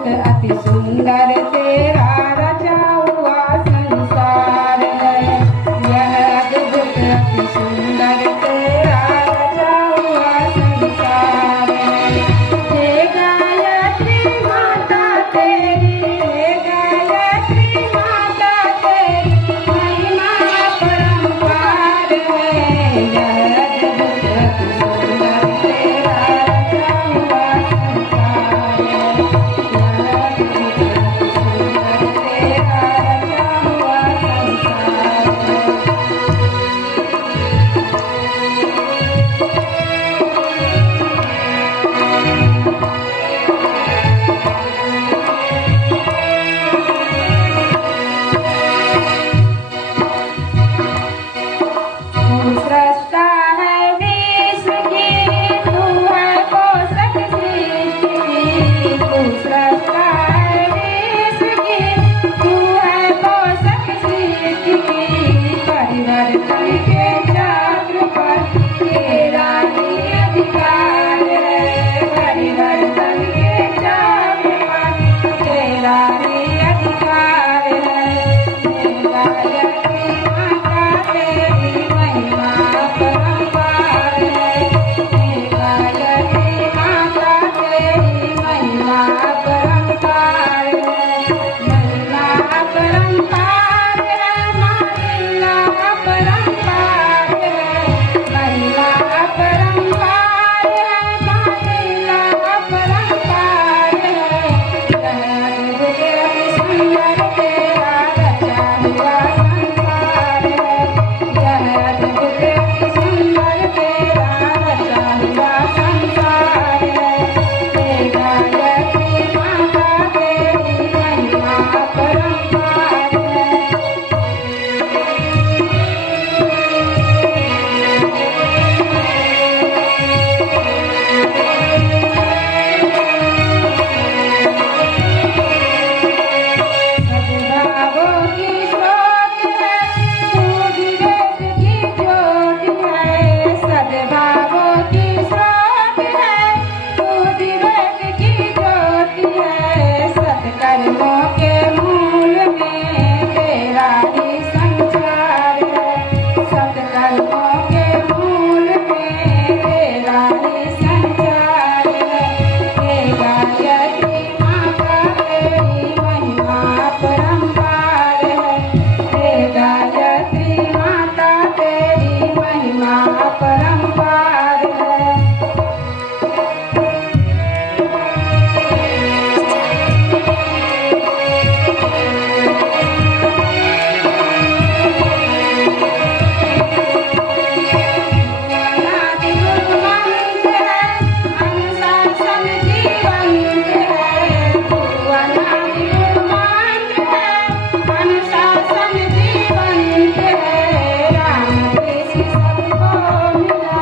अद्भुत अति सुंदर तेरा रचा हुआ संसार है। यह अद्भुत अति सुंदर तेरा रचा हुआ संसार है। हे गायत्री माता तेरी, हे गायत्री माता तेरी महिमा परंपार है। यह अद्भुत अति सुंदर तेरा रचा हुआ संसार है। यह अद्भुत अति सुंदर तेरा रचा हुआ संसार है। तू सृष्टा है विश्व की, तू है पोषक सृष्टि की। तू सृष्टा है विश्व की, तू है पोषक सृष्टि की। परिवर्तन के चक्र पर तेरा ही अधिकार है। परिवर्तन के चक्र पर तेरा ही अधिकार है। हे गायत्री माता तेरी महिमा परंपार है। हे गायत्री माता तेरी महिमा परंपार है। महिमा परंपार है, महिमा परंपार है। महिमा परंपार है, महिमा परंपार है। यह अद्भुत अति सुंदर तेरा रचा हुआ संसार है। यह अद्भुत अति सुंदर तेरा रचा हुआ संसार है। हे गायत्री माता तेरी महिमा परंपार है। सद्भावों की स्रोत है, तू विवेक की ज्योति है। सद्भावों की स्रोत है, तू विवेक की ज्योति है। सत्कर्मों के मूल में तेरा ही संचार है। सत्कर्मों के मूल में तेरा ही संचार है। हे गायत्री माता तेरी महिमा परंपार है। हे गायत्री माता तेरी महिमा परंपार है। अनादि गुरु मंत्र है, अनुशासन जीवंत है। तू अनादि गुरु मंत्र है, अनुशासन जीवंत है। राम कृष्ण सबको मिला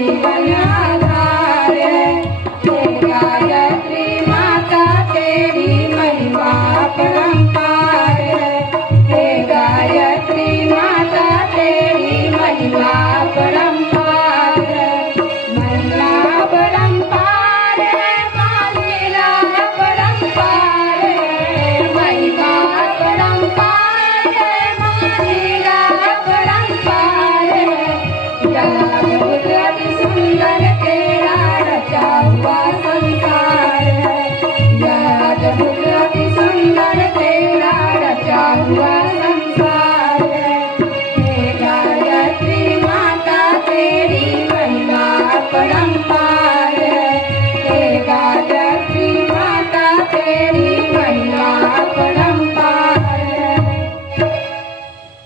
जीवन